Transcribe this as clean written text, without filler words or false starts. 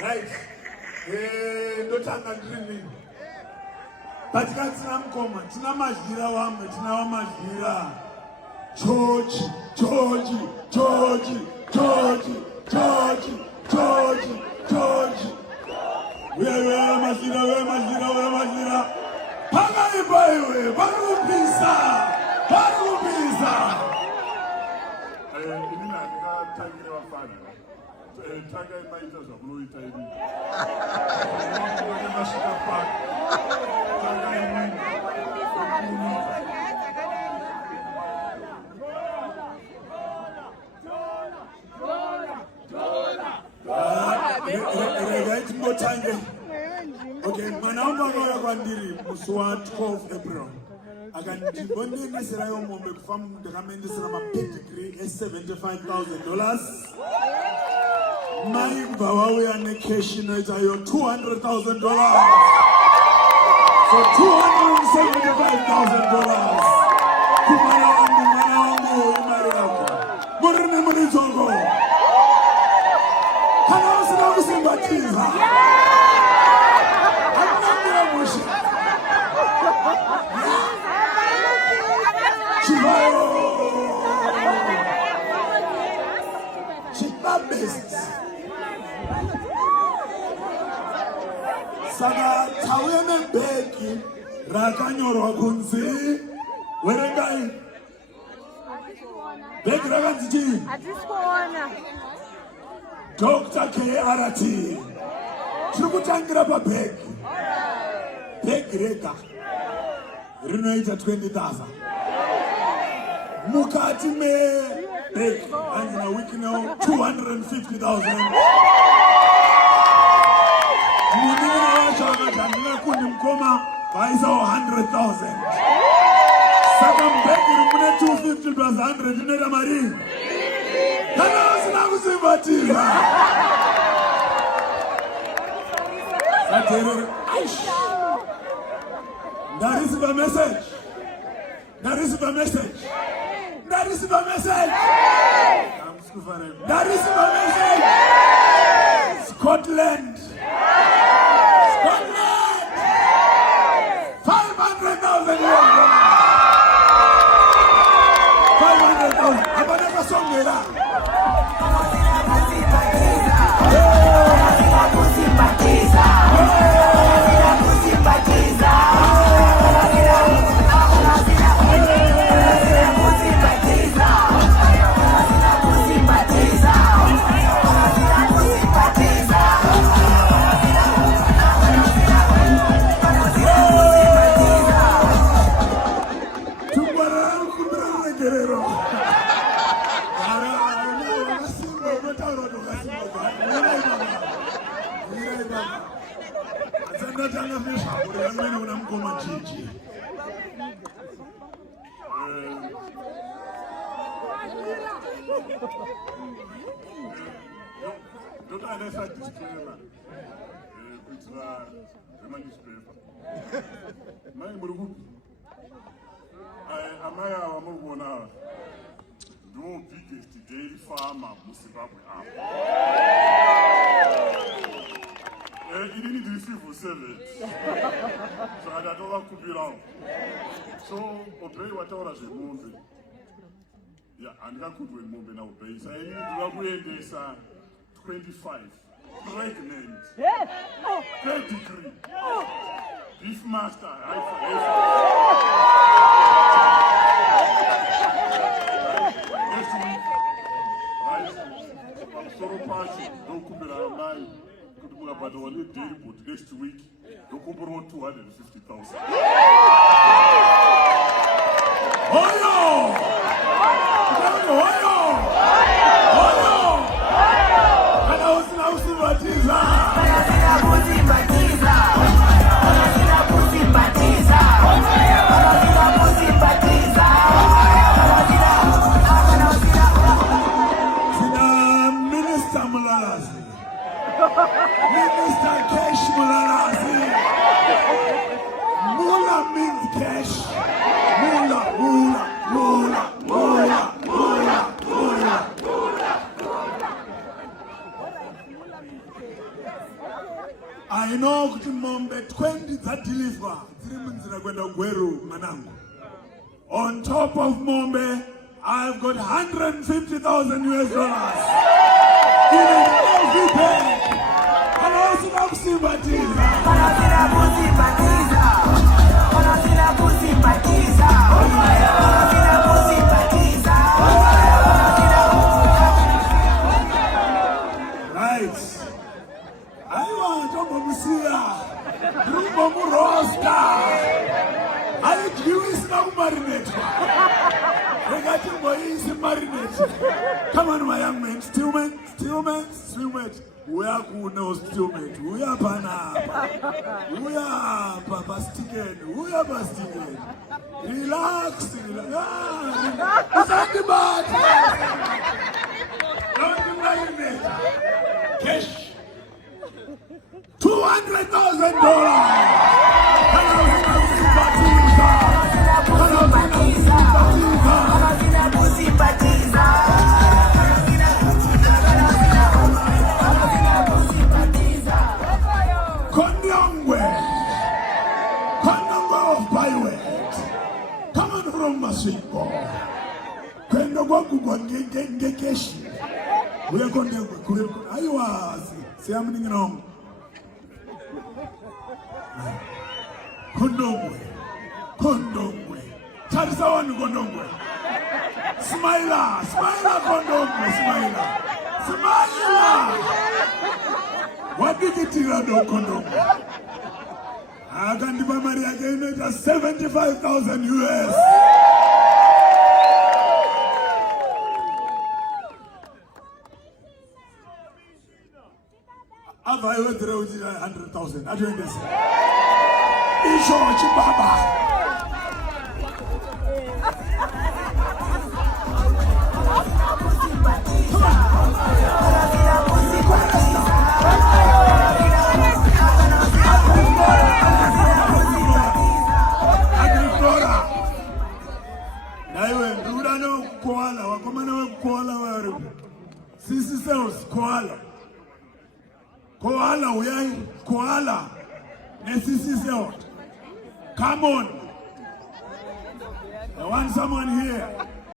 Right. Ndotanga ndiri patika tina mukoma tina mazhira wamwe tina wamazhira George wewe mazhira pakaipa iwe parikupisa ini ndandikatangire vafana tanga imaita zvamunoita ini masvika pano tanga imini regai timbotange. Okay, mwana wangu akauya kwandiri musi wa 12 April akati ndibondiendeserayo mombe kufamu ndakamaendesera mapedigree $75,000 mai kubva vauya nekeshi inoitayo $200,000 so $275,000 kumwana wangu imari yako muri nemuridzogo kana usina kusimbatiza saka tauya nebhegi rakanyorwa kunzi werengai bhegi rakanzi chii Dr. KRT tiri kutangira pabhegi bhegi rega rinoita 20,000 mukati mebhegi hanzi nawiki now 250,000 munina wacho akati handingakundi mukoma vaisawo 100,000 saka mubhegi rimune 250 plus 100 inoita marii kana usina kusimbatira saterere ndarisiva message Scotland 500,000 500,000 abana kasongera Don't understand disclaimer. Kuitira zema newspaper. Mai murugupi. Amaya wa mugona. The biggest dairy farmer Zimbabwe app. He didn't receive for service. So I don't want to be around. So obey whatever as a movie. Yeah, and I could win moving now, base. I need to wait this 25 pregnant. Yes. Pedigree. Beef master. Next week, right? I'm sorry, party. Don't come around my. But only day, but next week, you come around 250,000. Oh no! Minister Cash Mulalazi. Mula means cash. Mula. I know kuti mombe 20 dzadeliver dziri munzira kwenda Gweru manangu. On top of mombe, I've got $150,000 US. Even every day. And also not sympathiza. Right. I want to go see rosta. I do is now marinate. Come on, my young man. Stillman. We are who knows Stillman. We are Panapa. We are Papa Sticken. We are Bastigan. Relax. It's on the back. Don't be marinate. Cash. $200,000. Kondongwe of Bywet. Come on from Masiko. Kwendogwa ngekeshi. We are going to see how many wrong. Kondongwe. Tarisawan Kondongwe. Smila Kondongwe, Smila. What did you tell no Kondongwe? I can give Maria again at 75,000 US. Have I heard 100,000? I joined this. Isho Chibaba. Sisi cells, koala, uyai, koala, nesisi cell. Come on. I want someone here.